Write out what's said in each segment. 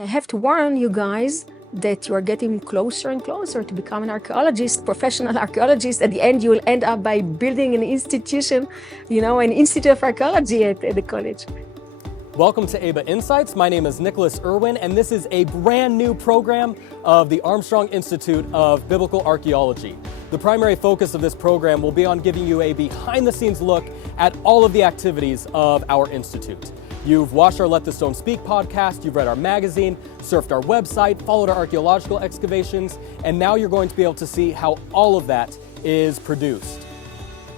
I have to warn you guys that you are getting closer and closer to become an archaeologist, professional archaeologist. At the end, you will end up by building an institution, an Institute of Archaeology at the college. Welcome to AIBA Insights. My name is Nicholas Irwin, and this is a brand new program of the Armstrong Institute of Biblical Archaeology. The primary focus of this program will be on giving you a behind-the-scenes look at all of the activities of our institute. You've watched our Let the Stone Speak podcast, you've read our magazine, surfed our website, followed our archaeological excavations, and now you're going to be able to see how all of that is produced.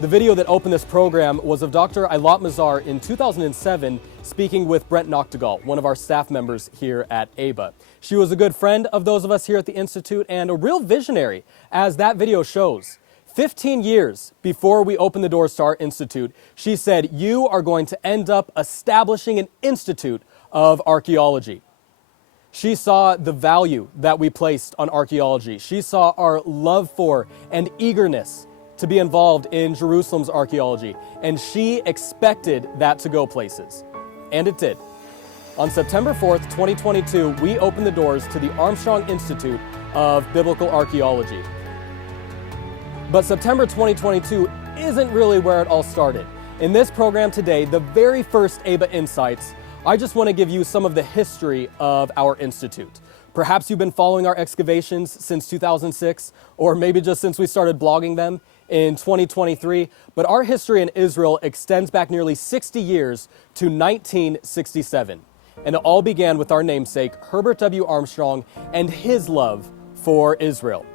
The video that opened this program was of Dr. Eilat Mazar in 2007 speaking with Brent Noctegal, one of our staff members here at AIBA. She was a good friend of those of us here at the Institute and a real visionary, as that video shows. 15 years before we opened the doors to our institute, she said, "You are going to end up establishing an institute of archaeology." She saw the value that we placed on archaeology. She saw our love for and eagerness to be involved in Jerusalem's archaeology, and she expected that to go places. And it did. On September 4th, 2022, we opened the doors to the Armstrong Institute of Biblical Archaeology. But September 2022 isn't really where it all started. In this program today, the very first AIBA Insights, I just want to give you some of the history of our institute. Perhaps you've been following our excavations since 2006, or maybe just since we started blogging them in 2023, but our history in Israel extends back nearly 60 years to 1967. And it all began with our namesake, Herbert W. Armstrong, and his love for Israel.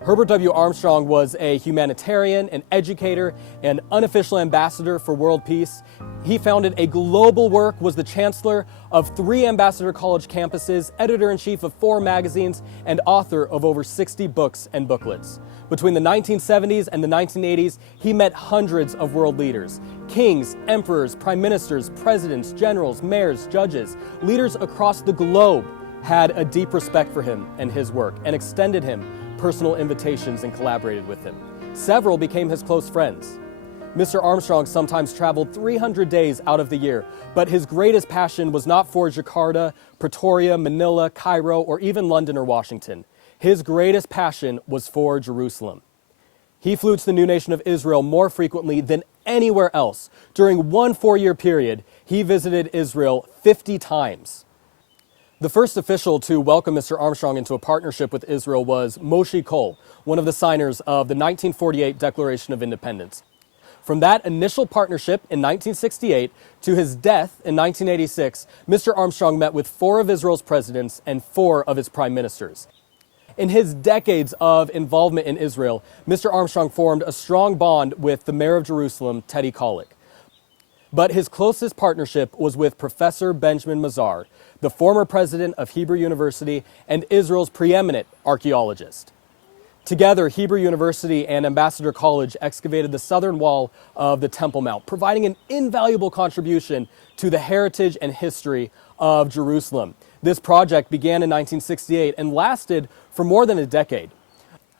Herbert W. Armstrong was a humanitarian, an educator, an unofficial ambassador for world peace. He founded a global work, was the chancellor of 3 Ambassador College campuses, editor-in-chief of 4 magazines, and author of over 60 books and booklets. Between the 1970s and the 1980s, he met hundreds of world leaders, kings, emperors, prime ministers, presidents, generals, mayors, judges. Leaders across the globe had a deep respect for him and his work and extended him personal invitations and collaborated with him. Several became his close friends. Mr. Armstrong sometimes traveled 300 days out of the year, but his greatest passion was not for Jakarta, Pretoria, Manila, Cairo, or even London or Washington. His greatest passion was for Jerusalem. He flew to the new nation of Israel more frequently than anywhere else. During one 4-year period, he visited Israel 50 times. The first official to welcome Mr. Armstrong into a partnership with Israel was Moshe Kol, one of the signers of the 1948 Declaration of Independence. From that initial partnership in 1968 to his death in 1986, Mr. Armstrong met with 4 of Israel's presidents and 4 of its prime ministers. In his decades of involvement in Israel, Mr. Armstrong formed a strong bond with the mayor of Jerusalem, Teddy Kollek. But his closest partnership was with Professor Benjamin Mazar, the former president of Hebrew University and Israel's preeminent archaeologist. Together, Hebrew University and Ambassador College excavated the southern wall of the Temple Mount, providing an invaluable contribution to the heritage and history of Jerusalem. This project began in 1968 and lasted for more than a decade.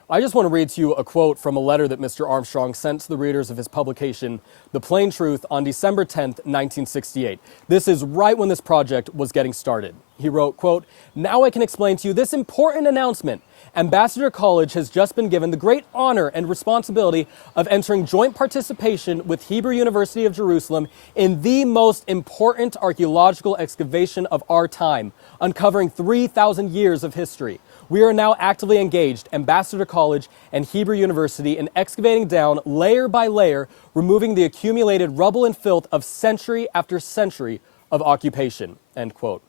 I just want to read to you a quote from a letter that Mr. Armstrong sent to the readers of his publication, The Plain Truth, on December 10th, 1968. This is right when this project was getting started. He wrote, quote, "Now I can explain to you this important announcement. Ambassador College has just been given the great honor and responsibility of entering joint participation with Hebrew University of Jerusalem in the most important archaeological excavation of our time, uncovering 3,000 years of history. We are now actively engaged, Ambassador College and Hebrew University, in excavating down layer by layer, removing the accumulated rubble and filth of century after century of occupation," end quote.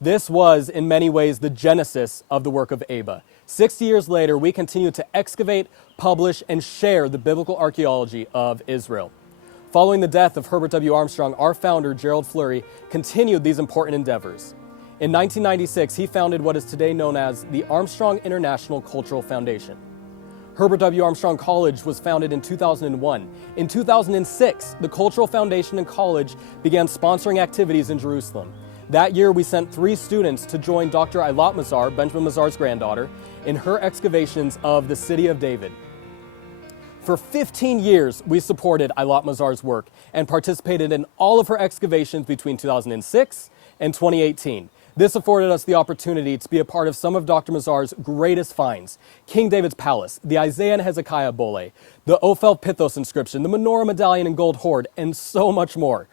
This was, in many ways, the genesis of the work of AIBA. 60 years later, we continue to excavate, publish, and share the biblical archaeology of Israel. Following the death of Herbert W. Armstrong, our founder, Gerald Fleury, continued these important endeavors. In 1996, he founded what is today known as the Armstrong International Cultural Foundation. Herbert W. Armstrong College was founded in 2001. In 2006, the Cultural Foundation and College began sponsoring activities in Jerusalem. That year, we sent 3 students to join Dr. Eilat Mazar, Benjamin Mazar's granddaughter, in her excavations of the city of David. For 15 years, we supported Eilat Mazar's work and participated in all of her excavations between 2006 and 2018. This afforded us the opportunity to be a part of some of Dr. Mazar's greatest finds: King David's Palace, the Isaiah and Hezekiah Bole, the Ophel Pithos inscription, the menorah medallion and gold hoard, and so much more.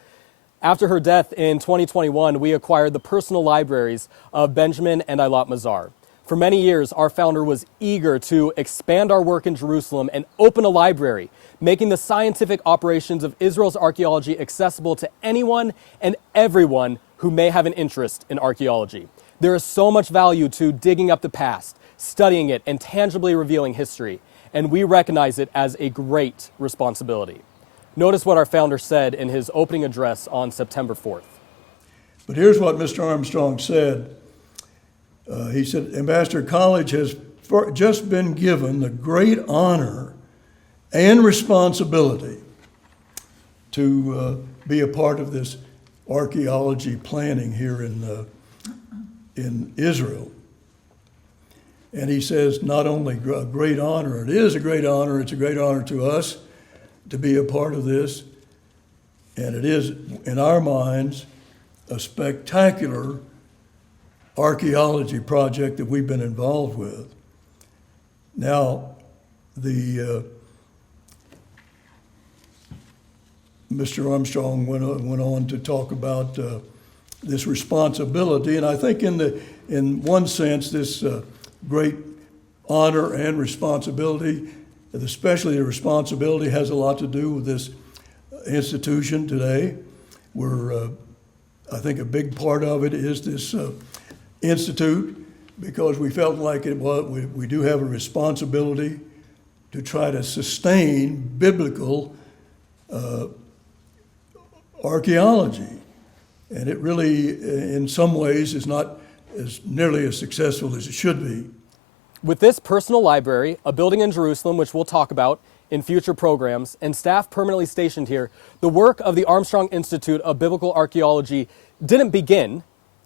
After her death in 2021, we acquired the personal libraries of Benjamin and Eilat Mazar. For many years, our founder was eager to expand our work in Jerusalem and open a library, making the scientific operations of Israel's archaeology accessible to anyone and everyone who may have an interest in archaeology. There is so much value to digging up the past, studying it, and tangibly revealing history, and we recognize it as a great responsibility. Notice what our founder said in his opening address on September 4th. But here's what Mr. Armstrong said. He said, Ambassador College has just been given the great honor and responsibility to be a part of this archaeology planning here in Israel. And he says, not only a great honor, it is a great honor, it's a great honor to us to be a part of this, and it is, in our minds, a spectacular archaeology project that we've been involved with. Now, Mr. Armstrong went on to talk about this responsibility, and I think in one sense, this great honor and responsibility, especially the responsibility, has a lot to do with this institution today. I think a big part of it is this institute, because we felt like we do have a responsibility to try to sustain biblical archaeology. And it really, in some ways, is not as nearly as successful as it should be. With this personal library, a building in Jerusalem, which we'll talk about in future programs, and staff permanently stationed here, the work of the Armstrong Institute of Biblical Archaeology didn't begin.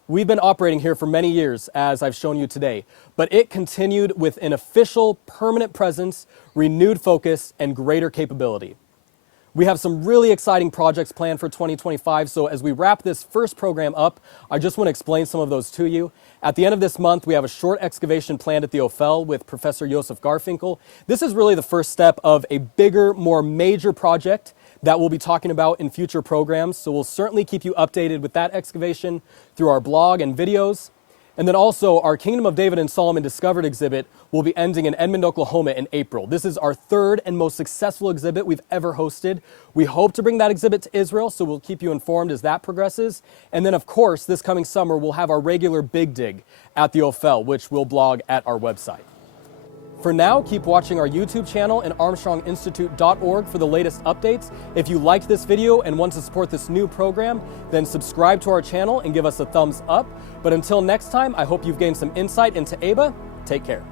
We've been operating here for many years, as I've shown you today, but it continued with an official, permanent presence, renewed focus, and greater capability. We have some really exciting projects planned for 2025, so as we wrap this first program up, I just want to explain some of those to you. At the end of this month, we have a short excavation planned at the Ophel with Professor Josef Garfinkel. This is really the first step of a bigger, more major project that we'll be talking about in future programs, so we'll certainly keep you updated with that excavation through our blog and videos. And then also, our Kingdom of David and Solomon Discovered exhibit will be ending in Edmond, Oklahoma in April. This is our third and most successful exhibit we've ever hosted. We hope to bring that exhibit to Israel, so we'll keep you informed as that progresses. And then, of course, this coming summer, we'll have our regular Big Dig at the Ophel, which we'll blog at our website. For now, keep watching our YouTube channel and armstronginstitute.org for the latest updates. If you liked this video and want to support this new program, then subscribe to our channel and give us a thumbs up. But until next time, I hope you've gained some insight into AIBA. Take care.